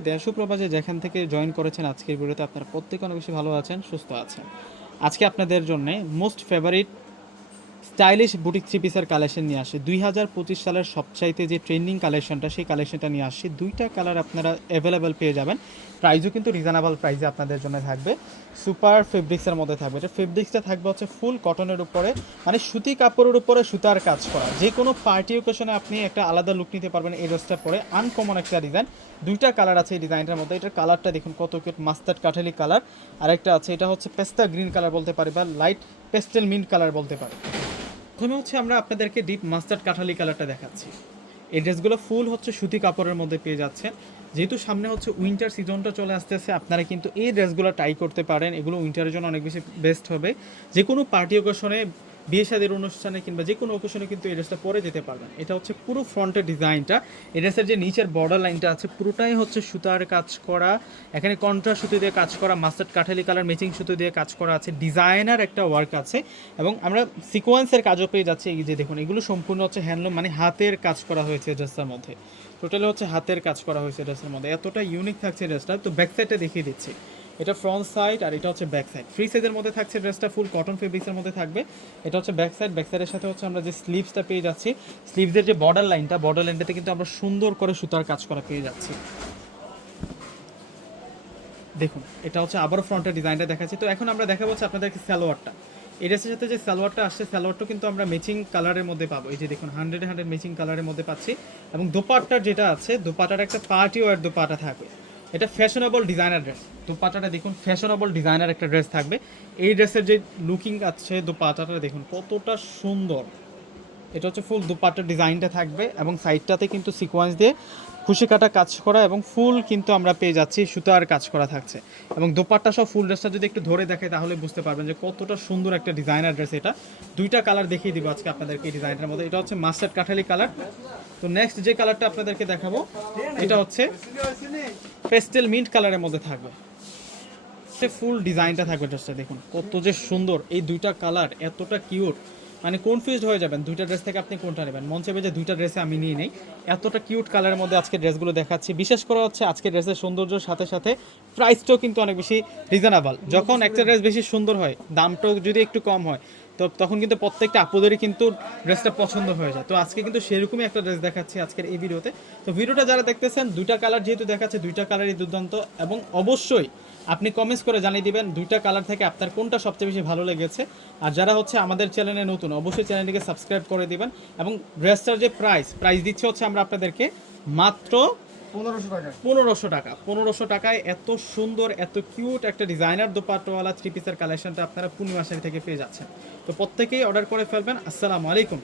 দেশ প্রবাসে যেখান থেকে জয়েন করেছেন আজকের ভিডিওতে আপনারা প্রত্যেকে অনেক বেশি ভালো আছেন, সুস্থ আছেন। আজকে আপনাদের জন্য most favourite stylish boutique three পিসের কালেকশন নিয়ে আসি। দুই হাজার পঁচিশ সালের সবচাইতে যে ট্রেন্ডিং কালেকশনটা সেই কালেকশনটা নিয়ে আসছি দুইটা কালার আপনারা অ্যাভেলেবেল পেয়ে যাবেন। প্রাইসও কিন্তু রিজনেবল প্রাইসে আপনাদের জন্য থাকবে। সুপার ফেব্রিক্সের মধ্যে থাকবে। এটা ফেব্রিক্সটা থাকবে হচ্ছে ফুল কটনের উপরে মানে সুতি কাপড়ের উপরে সুতার কাজ করা। যে কোনো পার্টি ওকেশনে আপনি একটা আলাদা লুক নিতে পারবেন এই ড্রেসটা পরে। আনকমন একটা ডিজাইন দুইটা কালার আছে এই ডিজাইনটার মধ্যে। এটার কালারটা দেখুন কত কিউট মাস্টার্ড কাঠালি কালার আরেকটা আছে, এটা হচ্ছে পেস্তা গ্রিন কালার বলতে পারি বা লাইট পেস্টেল মিন্ট কালার বলতে পারি। প্রথমে হচ্ছে আমরা আপনাদেরকে ডিপ মাস্টার্ড কাঠালি কালারটা দেখাচ্ছি। এই ড্রেসগুলো ফুল হচ্ছে সুতি কাপড়ের মধ্যে পেয়ে যাচ্ছেন। যেহেতু সামনে হচ্ছে উইন্টার সিজনটা চলে আসতেছে, আপনারা কিন্তু এই ড্রেসগুলো টাই করতে পারেন। এগুলো উইন্টারের জন্য অনেক বেশি বেস্ট হবে। যে কোনো পার্টি ওকেশনে বিয়ে শাদীর অনুষ্ঠানে কিংবা যে কোনো ওকেশনে কিন্তু এই ড্রেসটা পরে যেতে পারবেন। এটা হচ্ছে পুরো ফ্রন্টের ডিজাইনটা। এই ড্রেসের যে নিচের বর্ডার লাইনটা আছে, পুরোটাই হচ্ছে সুতার কাজ করা। এখানে কন্ট্রা সুতো দিয়ে কাজ করা মাস্টার্ড কাঠালি কালার ম্যাচিং সুতো দিয়ে কাজ করা আছে। ডিজাইনার একটা ওয়ার্ক আছে। এবং আমরা সিকোয়েন্সের কাজও পেয়ে যাচ্ছি। এই যে দেখুন, এগুলো সম্পূর্ণ হচ্ছে হ্যান্ডলুম মানে হাতের কাজ করা হয়েছে ড্রেসটার মধ্যে। টোটালি হচ্ছে হাতের কাজ করা হয়েছে ড্রেসের মধ্যে। এতটা ইউনিক থাকছে ড্রেসটা তো ব্যাক সাইডটা দেখিয়ে দিচ্ছি। এটা ফ্রন্ট সাইড আর এটা হচ্ছে ব্যাক সাইড ফ্রি সাইজের মধ্যে থাকছে ড্রেসটা ফুল কটন ফেব্রিক্সের মধ্যে থাকবে। এটা হচ্ছে ব্যাক সাইড ব্যাক সাইডের সাথে হচ্ছে আমরা যে স্লিভসটা পেয়ে যাচ্ছি স্লিভসের যে বর্ডার লাইনটা বর্ডার লাইনটাতে কিন্তু আমরা সুন্দর করে সুতার কাজ করা পেয়ে যাচ্ছি। দেখুন, এটা হচ্ছে আবারও ফ্রন্টের ডিজাইনটা দেখাচ্ছি। তো এখন আমরা দেখাবো হচ্ছে আপনাদেরকে সালোয়ারটা এই ড্রেসের সাথে যে সালোয়ারটা আসছে সালোয়ারটা কিন্তু আমরা ম্যাচিং কালারের মধ্যে পাবো। এই যে দেখুন হান্ড্রেড হান্ড্রেড ম্যাচিং কালারের মধ্যে পাচ্ছি। এবং দোপাট্টার যেটা আছে দোপাটার একটা পার্টি ওয়ার দোপাটা থাকবে। এটা ফ্যাশনেবল ডিজাইনার ড্রেস দোপাটাটা দেখুন ফ্যাশনেবল ডিজাইনার একটা ড্রেস থাকবে। এই ড্রেসের যে লুকিং আছে, দোপাটাটা দেখুন, কতটা সুন্দর। এটা হচ্ছে ফুল দুপাট্টার ডিজাইনটা থাকবে এবং সাইডটাতে কিন্তু সিকোয়েন্স দিয়ে খুশি কাটা কাজ করা এবং ফুল কিন্তু আমরা পেয়ে যাচ্ছি, সুতার কাজ করা থাকছে। এবং দোপাট্টা সব ফুল ড্রেসটা যদি একটু ধরে দেখে তাহলে বুঝতে পারবেন যে কতটা সুন্দর একটা ডিজাইনার ড্রেস এটা। দুইটা কালার দেখিয়ে দিব আজকে আপনাদেরকে এই ডিজাইনের মধ্যে। এটা হচ্ছে মাস্টার্ড কাঠালি কালার তো নেক্সট যে কালারটা আপনাদেরকে দেখাবো, এটা হচ্ছে পেস্টেল মিন্ট কালারের মধ্যে থাকবে। সে ফুল ডিজাইনটা থাকবে ড্রেসটা দেখুন। কত যে সুন্দর। এই দুইটা কালার এতটা কিউট। মানে কনফিউজড হয়ে যাবেন দুইটা ড্রেস থেকে আপনি কোনটা নেবেন। মন চাইবে যে দুইটা ড্রেসে আমি নিয়ে নেই। এতটা কিউট কালারের মধ্যে আজকে ড্রেসগুলো দেখাচ্ছি। বিশেষ করে হচ্ছে আজকে ড্রেসের সৌন্দর্যের সাথে সাথে প্রাইসটাও কিন্তু অনেক বেশি রিজনেবল যখন একটা ড্রেস বেশি সুন্দর হয়, দামটাও যদি একটু কম হয় তো তখন কিন্তু প্রত্যেকটা আপুদেরই কিন্তু ড্রেসটা পছন্দ হয়ে যায়। তো আজকে কিন্তু সেরকমই একটা ড্রেস দেখাচ্ছি আজকের এই ভিডিওতে। তো ভিডিওটা যারা দেখতেছেন, দুইটা কালার যেহেতু দেখাচ্ছে, দুইটা কালারই দুর্দান্ত এবং অবশ্যই আপনি কমেন্টস করে জানিয়ে দিবেন দুইটা কালার থেকে আপনার কোনটা সবচেয়ে বেশি ভালো লেগেছে। আর যারা হচ্ছে আমাদের চ্যানেলে নতুন, অবশ্যই চ্যানেলটিকে সাবস্ক্রাইব করে দিবেন এবং ড্রেসটার যে প্রাইস প্রাইস দিচ্ছে হচ্ছে আমরা আপনাদেরকে মাত্র পনেরোশো টাকা পনেরোশো টাকা। পনেরোশো টাকায় এত সুন্দর, এত কিউট একটা ডিজাইনার দোপাট্টাওয়ালা থ্রি পিসের কালেকশনটা আপনারা পূর্ণিমা শাড়ি থেকে পেয়ে যাচ্ছেন। তো প্রত্যেকেই অর্ডার করে ফেলবেন। আসসালামু আলাইকুম।